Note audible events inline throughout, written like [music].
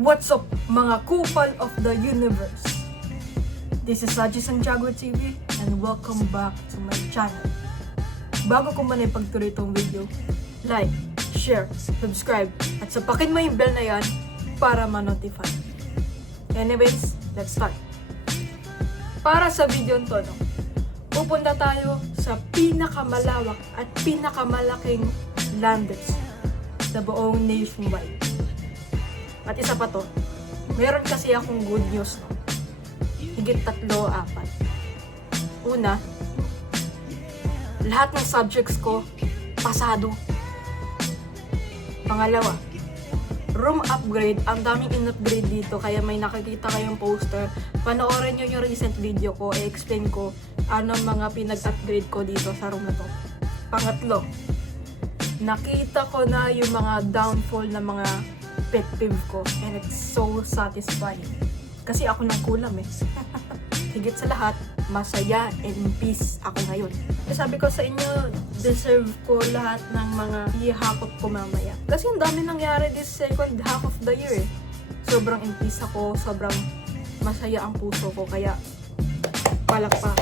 What's up, mga kupal of the universe? This is Saji Santiago TV and welcome back to my channel. Bago ko man ipagtuloy itong video, like, share, subscribe, at sapakin mo yung bell na yan para ma-notify. Anyways, let's start. Para sa video to, no, pupunta tayo sa pinakamalawak at pinakamalaking landers sa buong nationwide. At isa pa to, meron kasi akong good news. No? Higit tatlo, apat. Una, lahat ng subjects ko, pasado. Pangalawa, room upgrade. Ang daming in-upgrade dito, kaya may nakikita kayong poster. Panoorin nyo yung recent video ko, i-explain ko ano mga pinag-upgrade ko dito sa room na to. Pangatlo, nakita ko na yung mga downfall ng mga pet ko and it's so satisfying. Kasi ako nang kulam eh. [laughs] Higit sa lahat, masaya and peace ako ngayon. Kasi sabi ko sa inyo, deserve ko lahat ng mga ihakot ko mamaya. Kasi ang dami nangyari this second half of the year eh. Sobrang in peace ako, sobrang masaya ang puso ko, kaya palakpak.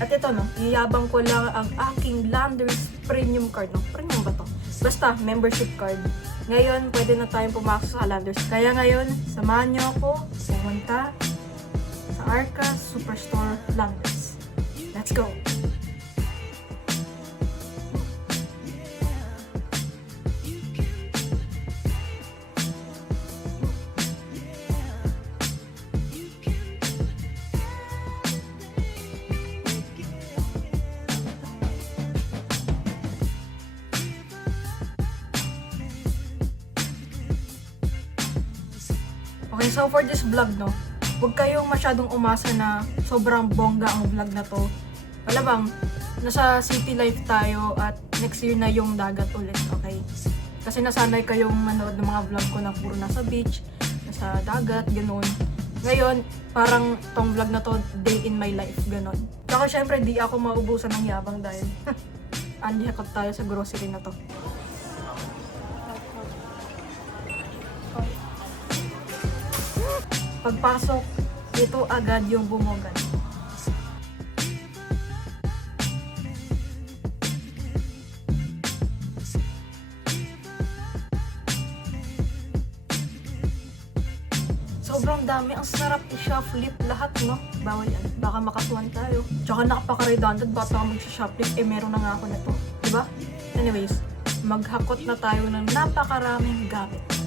At ito no, iyabang ko lang ang aking Landers Premium card. No? Premium ba to? Basta, membership card. Ngayon, pwede na tayong pumasok sa Landers. Kaya ngayon, samahan niyo ako pumunta sa Arca Superstore Landers. Let's go! Okay, so for this vlog, no, huwag kayong masyadong umasa na sobrang bongga ang vlog na to. Wala bang, nasa city life tayo at next year na yung dagat ulit, okay? Kasi nasanay kayong manood ng mga vlog ko na puro nasa beach, nasa dagat, ganun. Ngayon, parang tong vlog na to, day in my life, ganun. Tsaka syempre, di ako maubusan ng yabang dahil [laughs] andihakot tayo sa grocery na to. Pagpasok, ito agad yung bumogan. Sobrang dami. Ang sarap i-shoplift lahat, no? Bawal yan. Baka makasuhan tayo. Tsaka napaka-redundant. Baka ako mag-shoplift. Eh, meron na nga ako nito. Diba? Anyways, maghakot na tayo ng napakaraming gamit.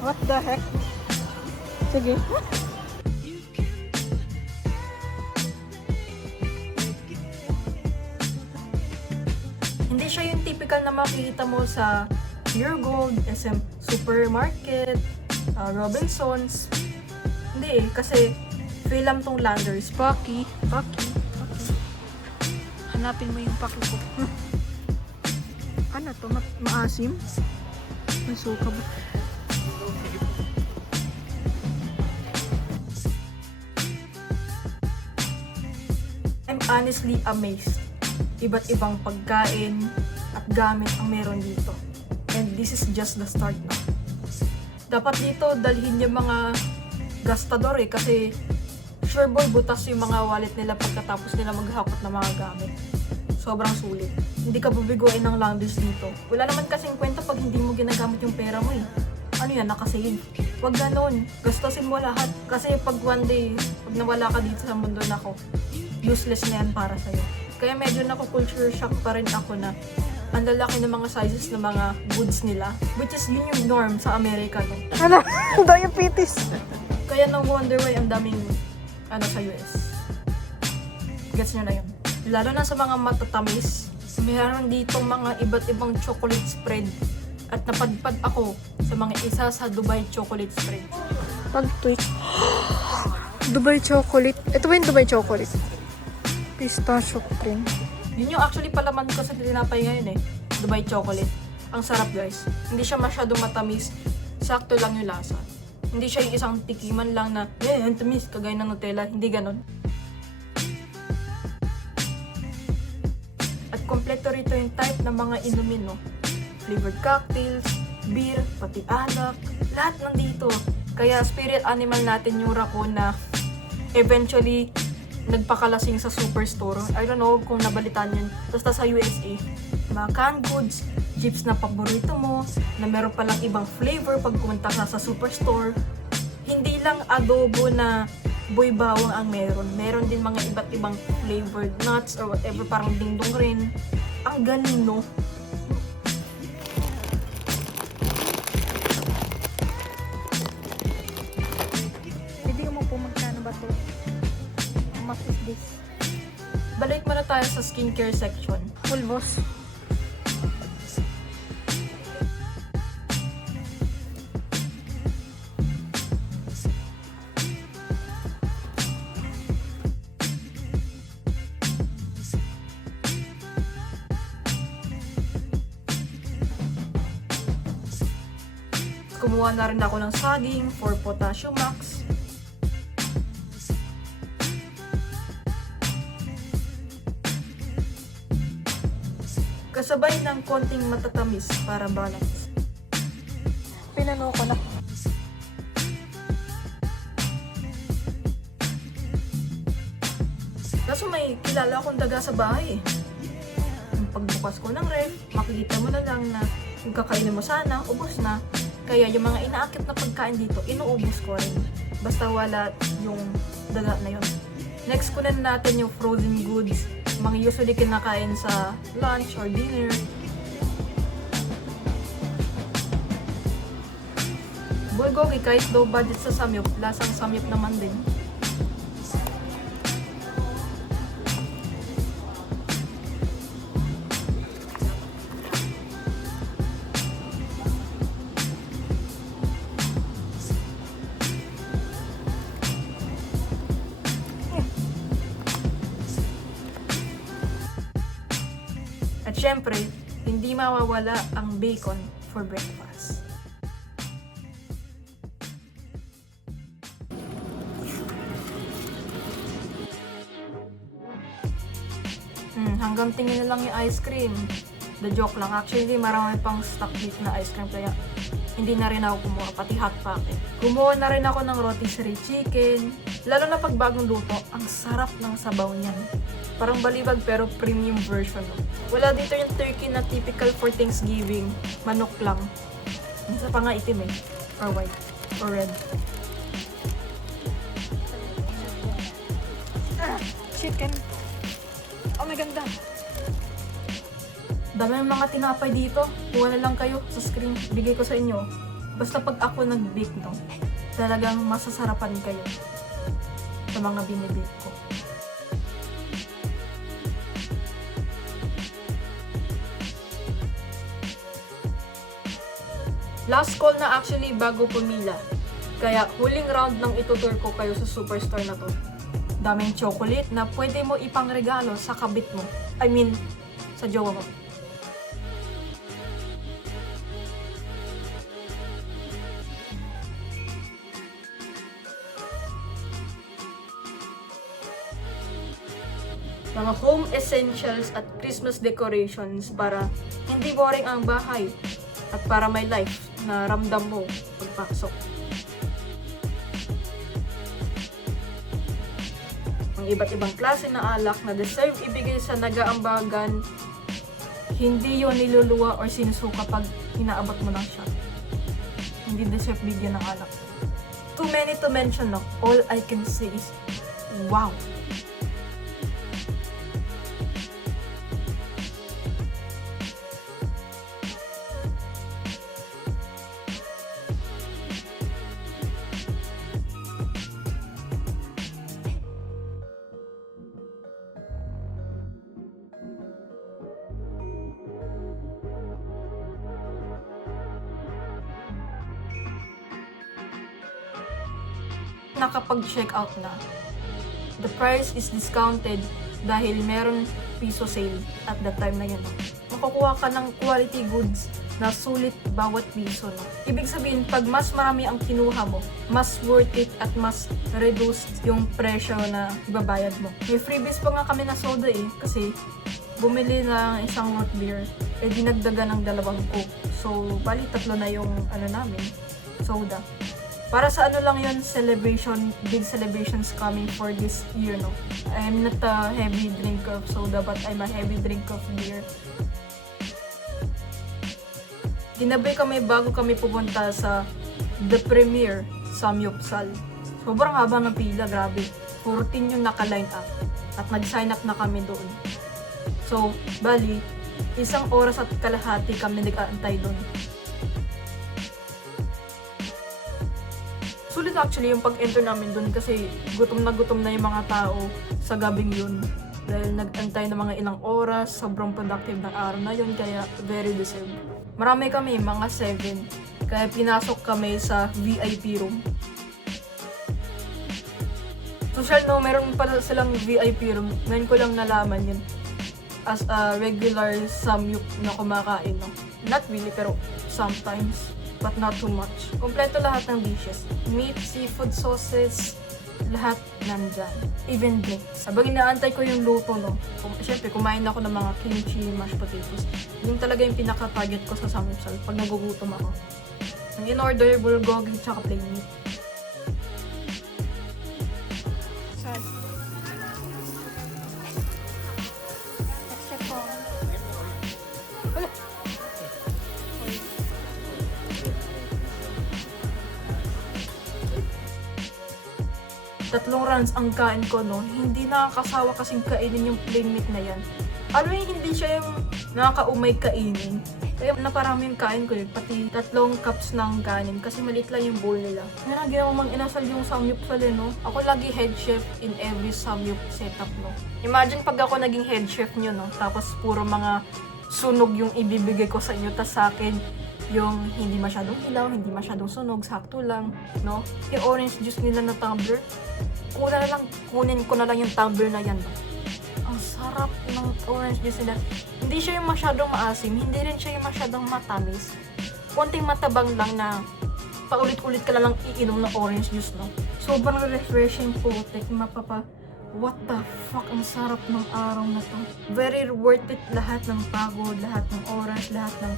What the heck? Sige. Hindi siya yung typical na makikita mo sa Pure Gold, SM Supermarket, uh, Robinsons. Hindi eh, kasi film tong Landers. Paki, Paki, Paki. Hanapin mo yung Paki ko. [laughs] ano to? Ma- maasim? May suka ba? Honestly amazed. Iba't ibang pagkain at gamit ang meron dito. And this is just the start na. Dapat dito dalhin yung mga gastador eh kasi sure boy butas yung mga wallet nila pagkatapos nila maghakot ng mga gamit. Sobrang sulit. Hindi ka bubiguin ng landers dito. Wala naman kasing kwenta pag hindi mo ginagamit yung pera mo eh. Ano yan, nakasave. Huwag ganon. Gastusin mo lahat. Kasi pag one day, pag nawala ka dito sa mundo na ako, useless na yan para sa'yo. Kaya medyo nako-culture shock pa rin ako na ang lalaki ng mga sizes ng mga goods nila. Which is yun yung norm sa Amerika, no? Ano? [laughs] Diabetes. Kaya nang wonder why ang daming ano sa US. Gets nyo na yun. Lalo na sa mga matatamis, meron ditong mga iba't ibang chocolate spread. At napadpad ako sa mga isa sa Dubai chocolate spread. Pag twitch. [gasps] Dubai chocolate. Ito ba yung Dubai chocolate? Pistachio cream. Yun yung actually palaman ko sa tinapay ngayon eh. Dubai chocolate. Ang sarap guys. Hindi siya masyadong matamis. Sakto lang yung lasa. Hindi siya yung isang tikiman lang na, eh, ang tamis, kagaya ng Nutella. Hindi ganon. At kompleto rito yung type ng mga inumin, no? Flavored cocktails, beer, pati alak, lahat nandito. Kaya spirit animal natin yung raccoon na eventually nagpakalasing sa superstore. I don't know kung nabalitan yun. Basta sa USA. Mga canned goods, chips na paborito mo, na meron palang ibang flavor pag pumunta ka sa superstore. Hindi lang adobo na boy bawang ang meron. Meron din mga iba't ibang flavored nuts or whatever, parang dingdong rin. Ang galing, no? Tayo sa skincare section. Full boss. Kumuha na rin ako ng saging for potassium max. Kasabay ng konting matatamis para balance. Pinano ko na. Kaso may kilala akong daga sa bahay eh. Pagbukas ko ng ref, makikita mo na lang na yung kakainin mo sana, ubos na. Kaya yung mga inaakit na pagkain dito, inuubos ko rin. Basta wala yung daga na yun. Next kunan natin yung frozen goods. Mga usually kinakain sa lunch or dinner. Bulgogi kahit low budget sa samyup, lasang samyup naman din. At syempre, hindi mawawala ang bacon for breakfast. Hmm, hanggang tingin na lang yung ice cream. The joke lang. Actually, marami pang stock dito na ice cream kaya hindi na rin ako kumuha, pati hot pocket. Kumuha na rin ako ng rotisserie chicken. Lalo na pag bagong luto, ang sarap ng sabaw niyan. Parang balibag pero premium version. Wala dito yung turkey na typical for Thanksgiving. Manok lang. Isa pa nga itim eh. Or white. Or red. Chicken. Oh, my ganda. Dami ng mga tinapay dito. Kuha na lang kayo sa screen. Bigay ko sa inyo. Basta pag ako nag-bake no, talagang masasarapan kayo sa mga binibake ko. Last call na actually bago pumila. Kaya huling round ng itutur ko kayo sa superstore na to. Daming chocolate na pwede mo ipangregalo sa kabit mo. I mean, sa jowa mo. mga home essentials at Christmas decorations para hindi boring ang bahay at para may life na ramdam mo pagpasok. Ang iba't ibang klase na alak na deserve ibigay sa nagaambagan, hindi yon niluluwa or sinusuka pag inaabot mo ng shot. Hindi deserve bigyan ng alak. Too many to mention, no? All I can say is, wow! Nakapag-check out na. The price is discounted dahil meron piso sale at that time na yun. Makukuha ka ng quality goods na sulit bawat piso. No? Ibig sabihin, pag mas marami ang kinuha mo, mas worth it at mas reduced yung presyo na ibabayad mo. May freebies pa nga kami na soda eh, kasi bumili ng isang root beer, eh dinagdagan ng dalawang coke. So, bali tatlo na yung ano namin, soda. Para sa ano lang yun, celebration, big celebrations coming for this year, no? I'm not a heavy drinker of soda, but I'm a heavy drinker of beer. Ginabay kami bago kami pupunta sa The Premier Samyupsal. Sobrang haba ng pila, grabe. 14 yung naka-line up. At nag-sign up na kami doon. So, bali, isang oras at kalahati kami nag-aantay doon. Sulit actually yung pag-enter namin doon kasi gutom na gutom na yung mga tao sa gabing yun. Dahil nag-antay ng mga ilang oras, sobrang productive ng araw na yun, kaya very deserved. Marami kami, mga 7. Kaya pinasok kami sa VIP room. Social no, meron pala silang VIP room. Ngayon ko lang nalaman yun. As a regular samyuk na kumakain, no? Not really, pero sometimes. But not too much. Kompleto lahat ng dishes. Meat, seafood sauces, lahat nandyan. Even drinks. Habang inaantay ko yung luto, no? Kum- Siyempre, kumain ako ng mga kimchi, mashed potatoes. Yung talaga yung pinaka-target ko sa samyupsal pag nagugutom ako. Ang in-order, bulgogi, tsaka plain meat. Tatlong runs ang kain ko, no, hindi nakakasawa kasing kainin yung plain meat na yan. Ano yung hindi siya yung nakakaumay kainin. Kaya naparami yung kain ko yun, pati tatlong cups ng kanin kasi maliit lang yung bowl nila. Ngayon ang ginawa mang inasal yung samyupsal eh, no? Ako lagi head chef in every samyup setup, no? Imagine pag ako naging head chef nyo, no? Tapos puro mga sunog yung ibibigay ko sa inyo, tas sa akin, yung hindi masyadong ilaw, hindi masyadong sunog, sakto lang, no? Yung orange juice nila na tumbler, kuna na lang, kunin ko na lang yung tumbler na yan. Ang sarap ng orange juice nila. Hindi siya yung masyadong maasim, hindi rin siya yung masyadong matamis. Konting matabang lang na paulit-ulit ka lang iinom ng orange juice, no? Sobrang refreshing po, tek, mapapa, what the fuck, ang sarap ng araw na to. Very worth it lahat ng pagod, lahat ng oras, lahat ng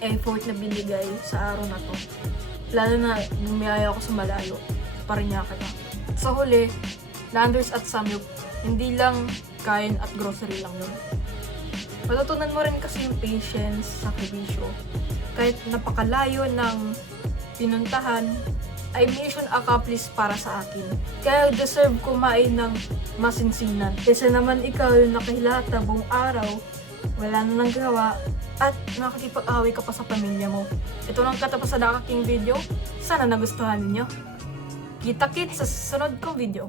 effort na binigay sa araw na to. Lalo na bumiyaya ako sa malayo, sa Parañaque na. Sa huli, Landers at Samyup, hindi lang kain at grocery lang yun. Matutunan mo rin kasi yung patience, sakripisyo. Kahit napakalayo ng pinuntahan, ay mission accomplished para sa akin. Kaya deserve kumain ng masinsinan. Kasi naman ikaw yung nakahilata buong araw, wala na nang gawa, at nakakipag-away ka pa sa pamilya mo. Ito lang katapusan ng aking video. Sana nagustuhan ninyo. Kita-kits sa susunod kong video.